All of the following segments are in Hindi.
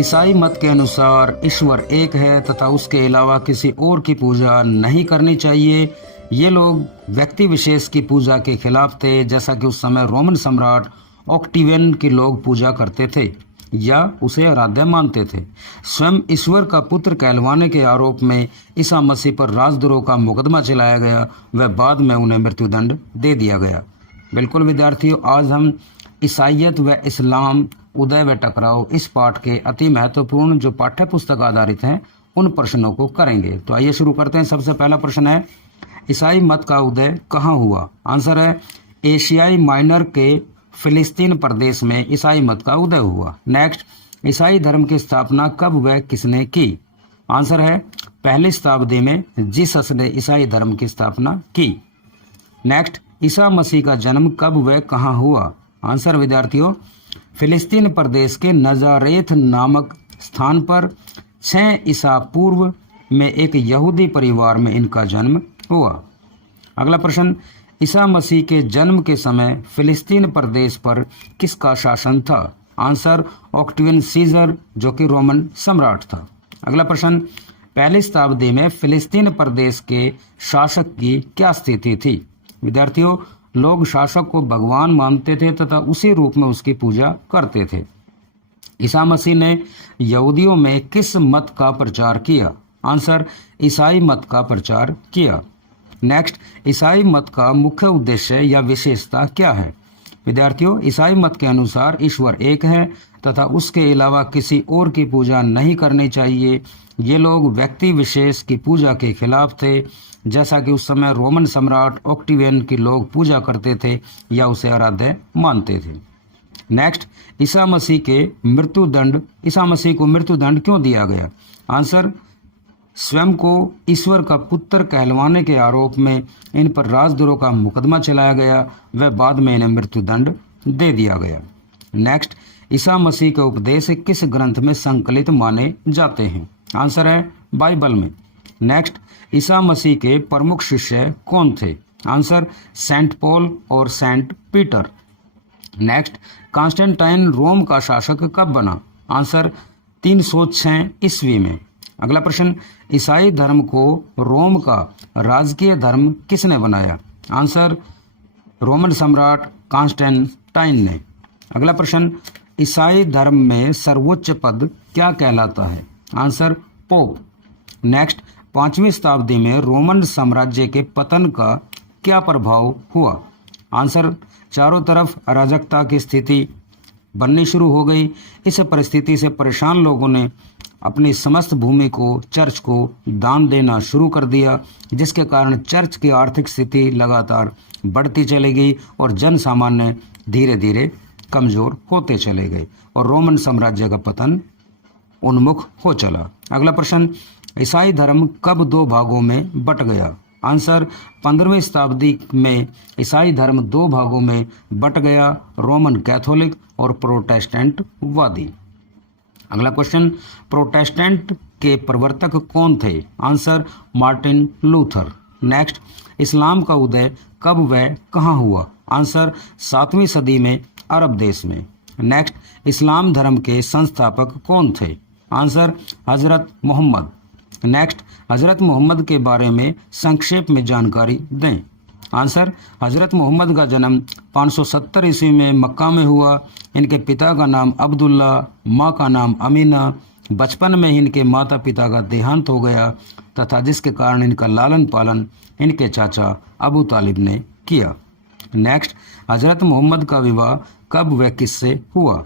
ईसाई मत के अनुसार ईश्वर एक है तथा उसके अलावा किसी और की पूजा नहीं करनी चाहिए। ये लोग व्यक्ति विशेष की पूजा के खिलाफ थे, जैसा कि उस समय रोमन सम्राट ऑक्टिवियन के लोग पूजा करते थे या उसे आराध्य मानते थे। स्वयं ईश्वर का पुत्र कहलवाने के आरोप में ईसा मसीह पर राजद्रोह का मुकदमा चलाया गया व बाद में उन्हें मृत्युदंड दे दिया गया। बिल्कुल विद्यार्थियों, आज हम ईसाइयत व इस्लाम उदय व टकराव इस पाठ के अति महत्वपूर्ण जो पाठ्य पुस्तक आधारित हैं उन प्रश्नों को करेंगे। तो आइए शुरू करते हैं। सबसे पहला प्रश्न है, ईसाई मत का उदय कहाँ हुआ? आंसर है एशियाई माइनर के फिलिस्तीन प्रदेश में ईसाई मत का उदय हुआ। नेक्स्ट, ईसाई धर्म की स्थापना कब व किसने की? आंसर है पहली शताब्दी में जीसस ने ईसाई धर्म की स्थापना की। नेक्स्ट, ईसा मसीह का जन्म कब व कहाँ हुआ? आंसर विद्यार्थियों, फिलिस्तीन प्रदेश के नजारेथ नामक स्थान पर 6 ईसा पूर्व में एक यहूदी परिवार में इनका जन्म हुआ। अगला प्रश्न, ईसा मसीह के जन्म के समय फिलिस्तीन प्रदेश पर किसका शासन था? आंसर ऑक्टिवियन सीजर, जो कि रोमन सम्राट था। अगला प्रश्न, पहली शताब्दी में फिलिस्तीन प्रदेश के शासक की क्या स्थिति थी? विद्यार्थियों, लोग शासक को भगवान मानते थे तथा उसी रूप में उसकी पूजा करते थे। ईसा मसीह ने यहूदियों में किस मत का प्रचार किया? आंसर ईसाई मत का प्रचार किया। नेक्स्ट, ईसाई मत का मुख्य उद्देश्य या विशेषता क्या है? विद्यार्थियों, ईसाई मत के अनुसार ईश्वर एक है तथा उसके अलावा किसी और की पूजा नहीं करनी चाहिए। ये लोग व्यक्ति विशेष की पूजा के खिलाफ थे, जैसा कि उस समय रोमन सम्राट ऑक्टिवियन के लोग पूजा करते थे या उसे आराध्य मानते थे। नेक्स्ट, ईसा मसीह को मृत्युदंड क्यों दिया गया? आंसर स्वयं को ईश्वर का पुत्र कहलवाने के आरोप में इन पर राजद्रोह का मुकदमा चलाया गया व बाद में इन्हें मृत्युदंड दे दिया गया। नेक्स्ट, ईसा मसीह के उपदेश किस ग्रंथ में संकलित माने जाते हैं? आंसर है बाइबल में। नेक्स्ट, ईसा मसीह के प्रमुख शिष्य कौन थे? आंसर सेंट पॉल और सेंट पीटर। नेक्स्ट, कॉन्स्टेंटाइन रोम का शासक कब बना? आंसर 306 ईस्वी में। अगला प्रश्न, ईसाई धर्म को रोम का राजकीय धर्म किसने बनाया? आंसर रोमन सम्राट कॉन्स्टेंटाइन ने। अगला प्रश्न, ईसाई धर्म में सर्वोच्च पद क्या कहलाता है? Answer pope. नेक्स्ट, 5वीं शताब्दी में रोमन साम्राज्य के पतन का क्या प्रभाव हुआ? आंसर चारों तरफ अराजकता की स्थिति बननी शुरू हो गई। इस परिस्थिति से परेशान लोगों ने अपनी समस्त भूमि को चर्च को दान देना शुरू कर दिया, जिसके कारण चर्च की आर्थिक स्थिति लगातार बढ़ती चली गई और जन सामान्य धीरे धीरे कमजोर होते चले गए और रोमन साम्राज्य का पतन उन्मुख हो चला। अगला प्रश्न, ईसाई धर्म कब 2 भागों में बट गया? आंसर 15वीं शताब्दी में ईसाई धर्म 2 भागों में बट गया, रोमन कैथोलिक और प्रोटेस्टेंट वादी। अगला क्वेश्चन, प्रोटेस्टेंट के प्रवर्तक कौन थे? Answer Martin Luther. नेक्स्ट, इस्लाम का उदय कब व कहाँ हुआ? आंसर 7वीं सदी में अरब देश में। नेक्स्ट, इस्लाम धर्म के संस्थापक कौन थे? आंसर हजरत मोहम्मद। नेक्स्ट, हजरत मोहम्मद के बारे में संक्षेप में जानकारी दें। आंसर हजरत मोहम्मद का जन्म 570 ईस्वी में मक्का में हुआ। इनके पिता का नाम अब्दुल्ला, माँ का नाम अमीना। बचपन में इनके माता पिता का देहांत हो गया तथा जिसके कारण इनका लालन पालन इनके चाचा अबू तालिब ने किया। नेक्स्ट, हजरत मोहम्मद का विवाह कब व किससे हुआ?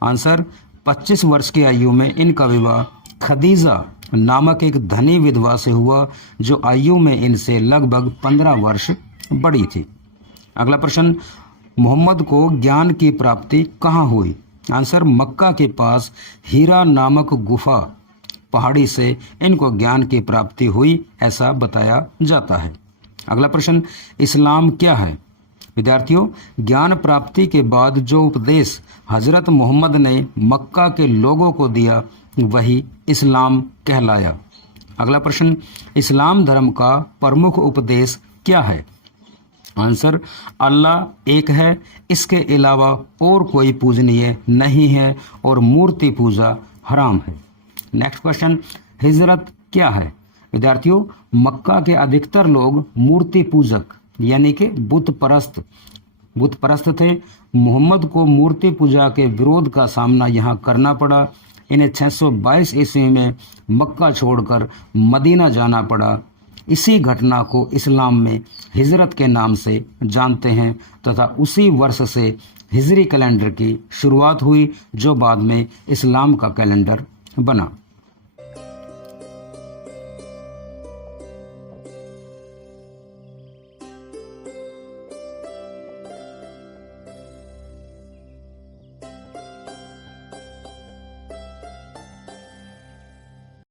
आंसर 25 वर्ष की आयु में इनका विवाह खदीजा नामक एक धनी विधवा से हुआ, जो आयु में इनसे लगभग 15 वर्ष बड़ी थी। अगला प्रश्न, मोहम्मद को ज्ञान की प्राप्ति कहाँ हुई? आंसर मक्का के पास हीरा नामक गुफा पहाड़ी से इनको ज्ञान की प्राप्ति हुई, ऐसा बताया जाता है। अगला प्रश्न, इस्लाम क्या है? विद्यार्थियों, ज्ञान प्राप्ति के बाद जो उपदेश हजरत मोहम्मद ने मक्का के लोगों को दिया वही इस्लाम कहलाया। अगला प्रश्न, इस्लाम धर्म का प्रमुख उपदेश क्या है? आंसर अल्लाह एक है, इसके अलावा और कोई पूजनीय नहीं है और मूर्ति पूजा हराम है। नेक्स्ट क्वेश्चन, हिजरत क्या है? विद्यार्थियों, मक्का के अधिकतर लोग मूर्ति पूजक यानी कि बुत परस्त थे। मोहम्मद को मूर्ति पूजा के विरोध का सामना यहाँ करना पड़ा। इन्हें 622 ईस्वी में मक्का छोड़कर मदीना जाना पड़ा। इसी घटना को इस्लाम में हिजरत के नाम से जानते हैं तथा उसी वर्ष से हिजरी कैलेंडर की शुरुआत हुई जो बाद में इस्लाम का कैलेंडर बना।